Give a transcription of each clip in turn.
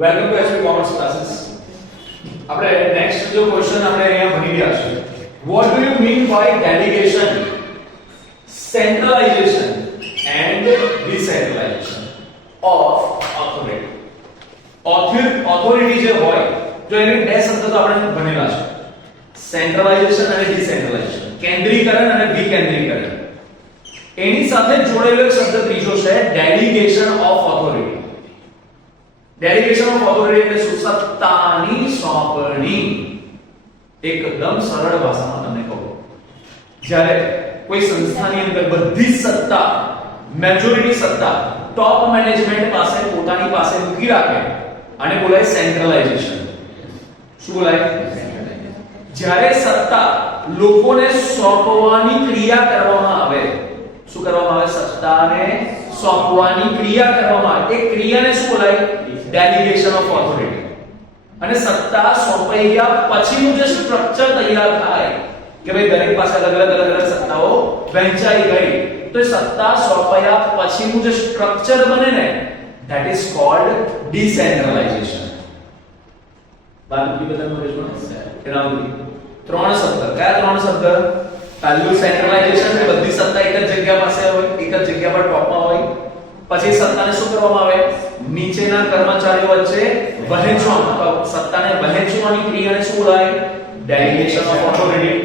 Welcome to HP commerce classes. આપણે next જો question આપણે અહીંયા ભણી રહ્યા છે. What do you mean by delegation, centralization and decentralization of authority? Authority જે હોય જો એને બે શબ્દ તો આપણે ભણેલા છે. સેન્ટ્રલાઇઝેશન અને ડિસેન્ટ્રલાઇઝેશન, કેન્દ્રીકરણ અને વિકેન્દ્રીકરણ. એની સાથે જોડેલો એક શબ્દ ત્રીજો છે delegation of authority. Delegation of authority એટલે શું? સત્તાની સોંપણી. એકદમ સરળ ભાષામાં તમને કહું, જ્યારે કોઈ સંસ્થાની અંદર બધી સત્તા, મેજોરિટી સત્તા ટોપ મેનેજમેન્ટ પાસે પોતાની પાસે મૂકી રાખે અને બોલાય સેન્ટ્રલાઇઝેશન. શું બોલાય? જ્યારે સત્તા લોકોને સોંપવાની ક્રિયા કરવામાં આવે. શું કરવામાં આવે? સત્તાને સોંપવાની ક્રિયા કરવામાં આવે. એ ક્રિયાને શું બોલાય? Delegation of authority. અને સત્તા સોંપાઈ ગયા પછીનું જે સ્ટ્રક્ચર તૈયાર થાય કે ભાઈ દરેક પાસે અલગ અલગ સત્તાઓ વહેંચાઈ ગઈ, તો એ સત્તા સોંપાયા પછીનું જે સ્ટ્રક્ચર બને ને, ધેટ ઇઝ કોલ્ડ ડિસેન્ટ્રલાઇઝેશન. બાકી બધા નોલેજમાં એના ત્રણ શબ્દ. કયા ત્રણ શબ્દ? પહેલું સેન્ટ્રલાઇઝેશન, કે બધી સત્તા એક જ જગ્યા પાસે હોય, એક જ જગ્યા પર ટોપમાં હોય. પછી સત્તાને શું કરવામાં આવે? નીચેના કર્મચારીઓ વચ્ચે વહેંચવામાં, સત્તાને વહેંચવાની ક્રિયાને શું બોલાય? Delegation of authority.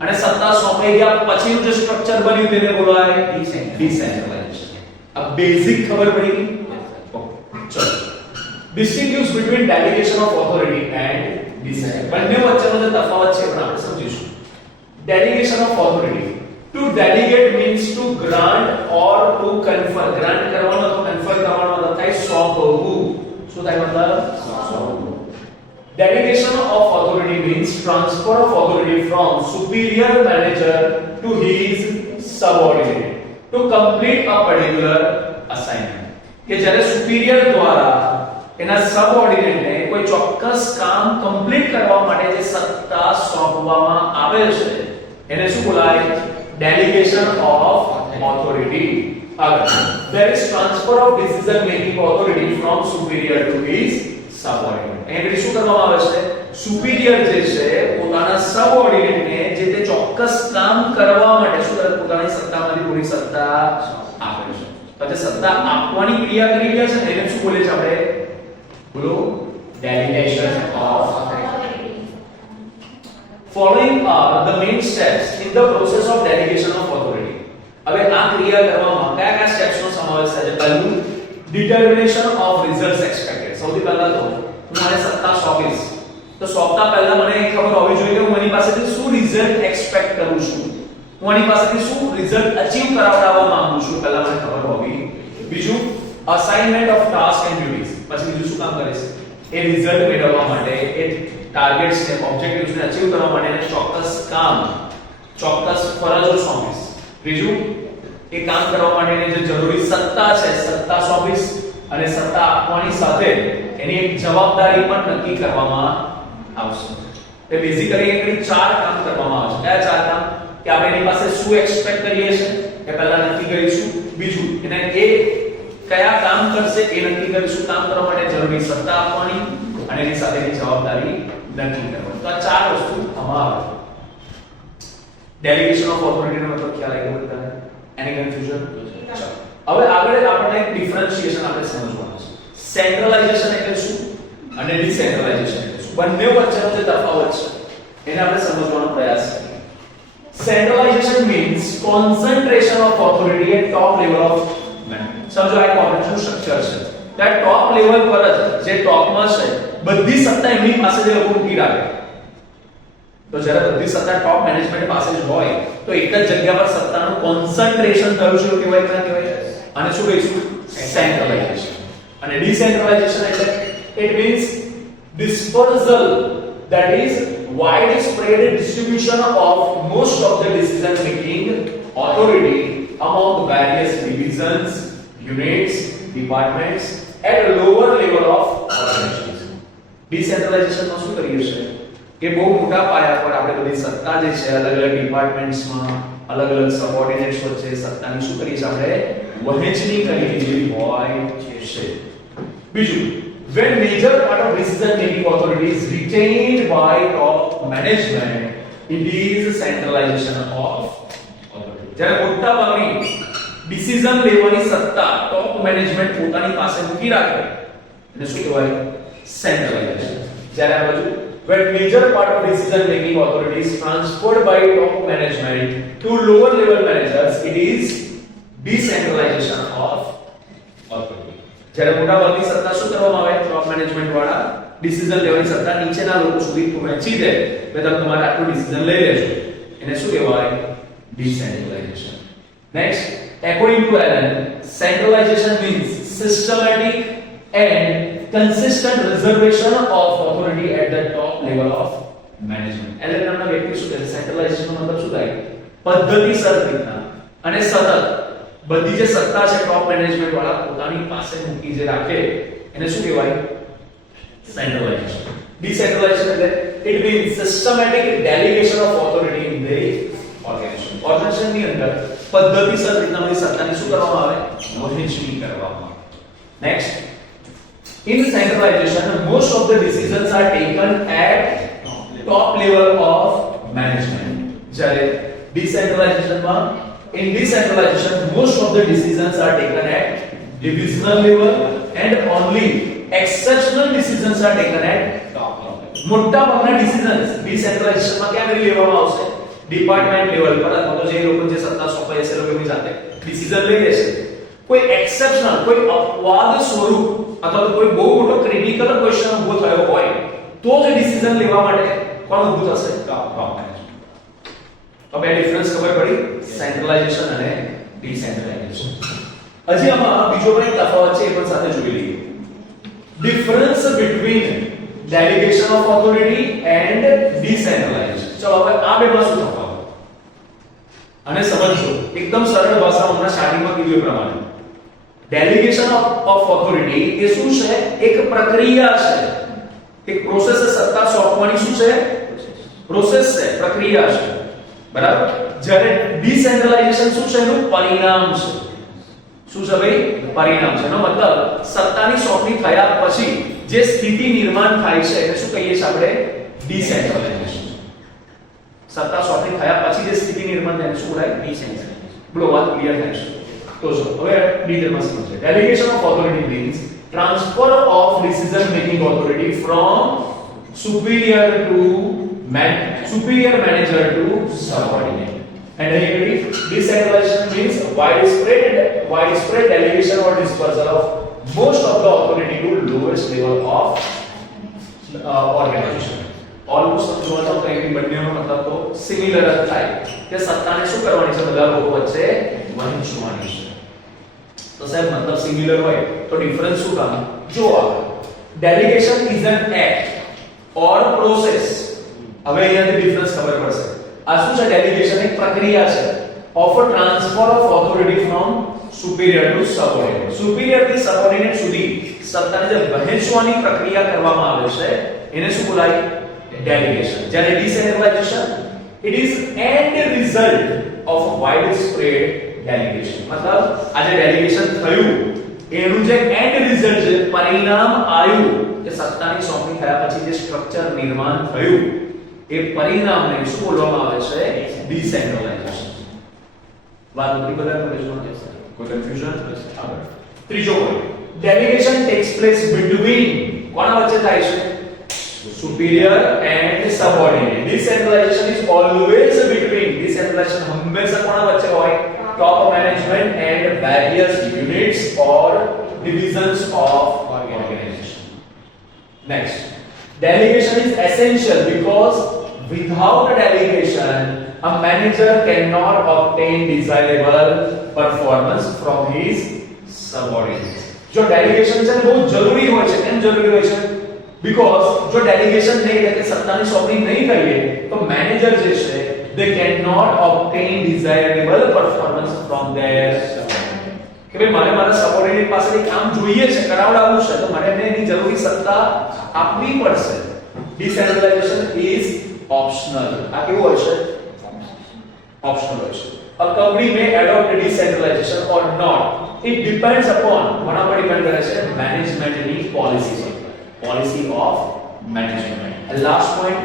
અને સત્તા સોંપાઈ ગયા પછીનું જે સ્ટ્રક્ચર બન્યું તેને બોલાય ડિસેન્ટ્રલાઇઝેશન. આ બેઝિક ખબર પડી ગઈ? ચલો, distinguish between delegation of authority and decentralisation. બંને વચ્ચેનો જે તફાવત છે પણ આપણે સમજીશું. Delegation of authority. To delegate means to grant or to confer. Grant કરવાનો તો confer કરવાનો મતલબ થાય સોંપવું. શું થાય મતલબ? સોંપવું. Delegation of authority means transfer of authority from superior manager to his subordinate to complete a particular assignment. કે જ્યારે superior દ્વારા એના subordinate ને કોઈ ચોક્કસ કામ complete કરવા માટે જે સત્તા સોંપવામાં આવે છે એને શું બોલાય? Delegation of authority. There is transfer of decision making authority from superior to his subordinate. એટલે શું કરવામાં આવે છે? superior જે છે પોતાના subordinate ને જે તે ચોક્કસ કામ કરવા માટે શું કરે? પોતાની સત્તામાંથી પૂરી સત્તા આપે છે. પછી સત્તા આપવાની ક્રિયા કરી રહ્યા છે ને એને શું બોલે છે આપણે? બોલો, delegation of authority. Following are the main steps in the process of delegation of authority. હવે આ ક્રિયા કરવામાં કયા કયા સ્ટેપ્સનો સમાવેશ થાય છે? પહેલું, determination of results expected. સૌથી પહેલા તો હું મને સત્તા સોંપીશ તો સોંપતા પહેલા મને એ ખબર હોવી જોઈએ કે હું મારી પાસેથી શું રિઝલ્ટ એક્સપેક્ટ કરું છું, હું મારી પાસેથી શું રિઝલ્ટ અચીવ કરાવડાવવા માંગુ છું, પહેલા મને ખબર હોવી. બીજું, assignment of task and duties. પછી બીજું શું કામ કરીશ? એ રિઝલ્ટ મેળવવા માટે, એ ટાર્ગેટ્સ ને ઓબ્જેક્ટિવ્સ ને અચીવ કરવા માટે ચોક્કસ કામ, ચોક્કસ ફરજો સોંપીશ. ત્રીજું, એ કામ કરવા માટેની જે જરૂરી સત્તા છે સત્તા સોંપીશ અને સત્તા આપવાની સાથે એની એક જવાબદારી પણ નક્કી કરવામાં આવશે. તે બેઝિકલી એકલી ચાર કામ કરવામાં આવશે. કયા ચાર કામ? કે આપણે એની પાસે શું એક્સપેક્ટ કરીએ છીએ એ પહેલા નક્કી કરીશું. બીજું, એને એ કયા કામ કરશે એ નક્કી કરીશું. કામ કરવા માટે જરૂરી સત્તા આપવાની અને એની સાથેની જવાબદારી નક્કી કરવાની. તો આ ચાર વસ્તુ આમાં આવે. ડેલિગેશન ઓફ ઓથોરિટી નો મતલબ ખ્યાલ આવી ગયો બધાને? એની કન્ફ્યુઝન? હવે આગળ આપણે એક ડિફરન્શિએશન આપણે સમજવાનું છે. સેન્ટ્રલાઇઝેશન એટલે શું અને ડિસેન્ટ્રલાઇઝેશન એટલે શું, બંને વચ્ચેનો જે તફાવત છે એને આપણે સમજવાનો પ્રયાસ કરીએ. Centralization means concentration of authority at top level of management. સમજો આ કોમ્પ્યુટર સ્ટ્રક્ચર છે. ત્યાં ટોપ લેવલ પર જ જે ટોપમાં છે બધી સત્તા એમની પાસે જે લોકો મૂકી રાખે. તો જ્યારે બધી સત્તા ટોપ મેનેજમેન્ટ પાસે જ હોય તો એક જ જગ્યા પર સત્તાનું કોન્સન્ટ્રેશન થયું છે એવું કહેવાય કે કહેવાય? અને શું કહીશું? સેન્ટ્રલાઇઝેશન. અને ડિસેન્ટ્રલાઇઝેશન એટલે it means dispersal, that is widespread distribution of most of the decision making authority among various divisions, units, departments at a lower level of organization. Decentralization માં શું કરીએ છીએ કે બહુ મોટા પાયા પર આપણે બધી સત્તા જે છે અલગ અલગ ડિપાર્ટમેન્ટ્સમાં, અલગ અલગ સબઓર્ડિનેટ્સ વચ્ચે સત્તાની શું કરીએ છીએ? આપણે વહેંચણી કરી દીધી હોય છે. બીજું, when major part of decision making authority is retained by top management, it is centralization of authority. જ્યારે મોટા ભાગની ડિસિઝન લેવાની સત્તા ટોપ મેનેજમેન્ટ પોતાની પાસે મૂકી રાખે એને શું કહેવાય? સેન્ટ્રલાઇઝેશન. જ્યારે આ બાજુ when major part of decision making authority is transferred by top management to lower level managers, it is decentralization of authority. જ્યારે મોટા ભાગની સત્તા શું કરવામાં આવે? ટોપ મેનેજમેન્ટ વાળા ડિસિઝન લેવાની સત્તા નીચેના લોકો સુધી પહોંચી દે કે તમે તમારા આટલું ડિસિઝન લઈ લેજો, એને શું કહેવાય? decentralization. Next, according to Allen, centralization means systematic and consistent reservation of authority at the top level of management. Allen નામના વ્યક્તિ શું કહે છે? સેન્ટ્રલાઇઝેશન નો મતલબ શું થાય? પદ્ધતિસર રીતના અને સતત બધી જે સત્તા છે ટોપ મેનેજમેન્ટ વાળા પોતાની પાસે મૂકી જે રાખે એને શું કહેવાય? સેન્ટ્રલાઇઝેશન. ડિસેન્ટ્રલાઇઝેશન એટલે it means systematic delegation of authority in the organization. Organisation ની અંદર પદ્ધતિસર રીતના બધી સત્તાને શું કરવામાં આવે? વહેંચણી કરવામાં આવે. Next, in centralization most of the decisions are taken at top level of management. જ્યારે decentralization માં in decentralization most of the decisions are taken at divisional level and only exceptional decisions are taken at top level. મોટા ભાગના decisions decentralization માં ક્યાં કરી લેવામાં આવશે? Department level પર અથવા તો જે લોકો જે સત્તા સોંપાઈ છે લોકોની સાથે ડિસિઝન લઈ લેશે. કોઈ એક્સેપ્શનલ કોઈ અપવાદ સ્વરૂપ અથવા તો કોઈ બહુ મોટો ક્રિટિકલ ક્વેશ્ચન ઊભો થયો હોય તો જ ડિસિઝન લેવા માટે કોણ ઊભું થશે? Top management. તો બે ડિફરન્સ ખબર પડી? સેન્ટ્રલાઇઝેશન અને ડિસેન્ટ્રલાઇઝેશન. હજી આમાં બીજો પણ એક તફાવત છે એ પણ સાથે જોઈ લઈએ. Difference between delegation of authority and decentralisation. ચલો હવે આ બેમાં શું તફાવત અને સમજો. એકદમ સરળ ભાષામાં હમણાં સ્ટાર્ટિંગમાં કીધું એ પ્રમાણે ડેલિગેશન ઓફ ઓથોરિટી એ શું છે? એક પ્રક્રિયા છે, એક પ્રોસેસ છે. સત્તા સોંપવાની શું છે? પ્રોસેસ છે, પ્રક્રિયા છે, બરાબર. જ્યારે ડિસેન્ટ્રલાઇઝેશન શું છે? એનું પરિણામ છે. શું છે ભાઈ? પરિણામ છે. એનો મતલબ સત્તાની સોંપણી થયા પછી જે સ્થિતિ નિર્માણ થાય છે એને શું કહીએ છીએ આપણે? ડિસેન્ટ્રલાઇઝેશન. સત્તા સોંપણી થયા પછી જે સ્થિતિ નિર્માણ થાય શું બોલાય? ડિસેન્ટ્રલાઇઝેશન. બોલો વાત ક્લિયર થાય છે? તો જો હવે ડિટેલમાં સમજીએ. Delegation of authority means transfer of decision making authority from superior manager to subordinate. And again, decentralization means widespread delegation or dispersal of most of the authority to lowest level of organization. Almost જોવા જાવ તો એની બંનેનો મતલબ તો similar જ થાય કે સત્તાને શું કરવાની છે? બધા લોકો વચ્ચે વહેંચવાની છે. તો સાહેબ મતલબ સિમિલર હોય તો ડિફરન્સ શું કામ? જો delegation is an act or process. હવે અહીંયાથી ડિફરન્સ ખબર પડશે. આ શું છે? ડેલિગેશન એક પ્રક્રિયા છે of a transfer of authority from superior to subordinate. Superior થી સબઓર્ડિનેટ સુધી સત્તાને જે વહેંચવાની પ્રક્રિયા કરવામાં આવે છે એને શું બોલાય? delegation. જ્યારે decentralization it is end result of widespread delegation. મતલબ આ જે delegation થયું એનું જે end result છે, પરિણામ આવ્યું કે સત્તાની સોંપણી થયા પછી જે સ્ટ્રક્ચર નિર્માણ થયું એ પરિણામને શું બોલવામાં આવે છે? decentralization. વાત ઉતરી બધા કોલેજમાં કોઈ કન્ફ્યુઝન? આગળ ત્રીજો point, delegation takes place between કોના વચ્ચે થાય છે? superior and subordinate. Decentralization is always between. Decentralization हमेशा कोना वच्चे होय? Top management and various units or divisions of organization. Next, delegation is essential because without delegation a manager cannot obtain desirable performance from his subordinates. जो delegation છે ને બહુ જરૂરી હોય છે. કેમ જરૂરી હોય છે? because જો ડેલિગેશન નહીં એટલે કે સત્તાની સોંપણી નહીં કરીએ તો મેનેજર જે છે they cannot obtain desirable performance from their subordinate. કે ભાઈ મારા સબઓર્ડિનેટ પાસેથી કામ જોઈએ છે, કરાવડાવવું છે તો મારે એની જરૂરી સત્તા આપવી પડશે. decentralization is optional. આ કેવું હોય છે? optional હોય છે. a company may adopt decentralization or not. it depends upon કોના પર ડિપેન્ડ કરે છે? મેનેજમેન્ટની પોલિસી પર. policy of management. And last point,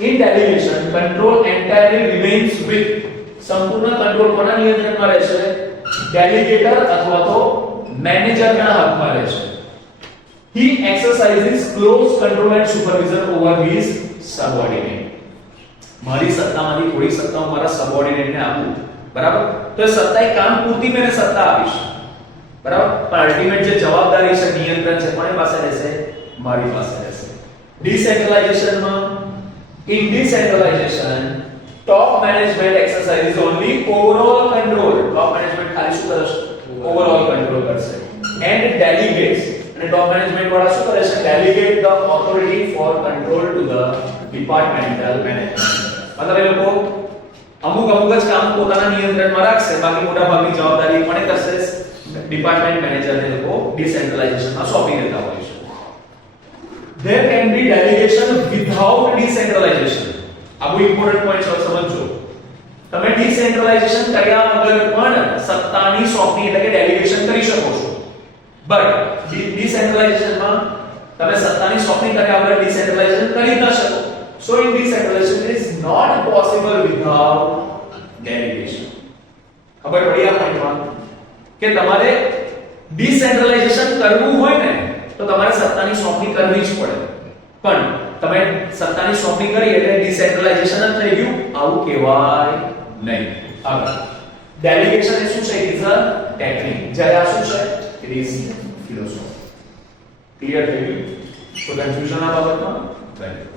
in delegation control entirely remains with, સંપૂર્ણ કંટ્રોલ કોના નિયંત્રણમાં રહેશે? ડેલિગેટર અથવા તો મેનેજરના હાથમાં રહેશે. He exercises close control and supervision over his subordinate. મારી સત્તામાંથી થોડી સત્તા હું મારા સબઓર્ડિનેટને આપું, બરાબર? તો એ સત્તા એ કામ પૂરતી મેં સત્તા આપીશ, બરાબર? પણ અલ્ટિમેટ જે જવાબદારી છે, નિયંત્રણ છે, કોની પાસે રહેશે? મારી પાસે રહેશે. ડિસેન્ટ્રલાઇઝેશનમાં, in decentralization top management exercises only overall control. Top management ખાલી શું કરશે? Overall control કરશે. And delegates, અને top management વાળા શું કરે છે? Delegate the authority for control to the departmental management. મતલબ એ લોકો અમુક જ કામ પોતાના નિયંત્રણમાં રાખશે, બાકી મોટા ભાગની જવાબદારી કોને કરશે? ડિપાર્ટમેન્ટ મેનેજરને લોકો ડિસેન્ટ્રલાઇઝેશનમાં સોંપી દેતા હોય છે. There can be delegation without decentralization. આ બહુ ઇમ્પોર્ટન્ટ પોઈન્ટ છે, સમજો. તમે ડિસેન્ટ્રલાઇઝેશન કર્યા વગર પણ સત્તાની સોંપણી એટલે કે ડેલિગેશન કરી શકો છો. બટ ડિસેન્ટ્રલાઇઝેશનમાં તમે સત્તાની સોંપણી કર્યા વગર ડિસેન્ટ્રલાઇઝેશન કરી ન શકો. So in decentralization it is not possible without delegation. ખબર પડી આ પોઈન્ટમાં કે તમારે ડિસેન્ટ્રલાઇઝેશન કરવું હોય ને તો તમારે સત્તાની સોંપણી કરવી જ પડે. પણ તમે સત્તાની સોંપણી કરી એટલે ડિસેન્ટ્રલાઇઝેશન જ થઈ ગયું, આવું કહેવાય નહીં. આગળ ડેલિગેશન એ શું છે? It is a technique. જ્યારે આ શું છે? It is philosophy. ક્લિયર થઈ ગયું? તો કન્ફ્યુઝન આ બાબતમાં? રાઈટ.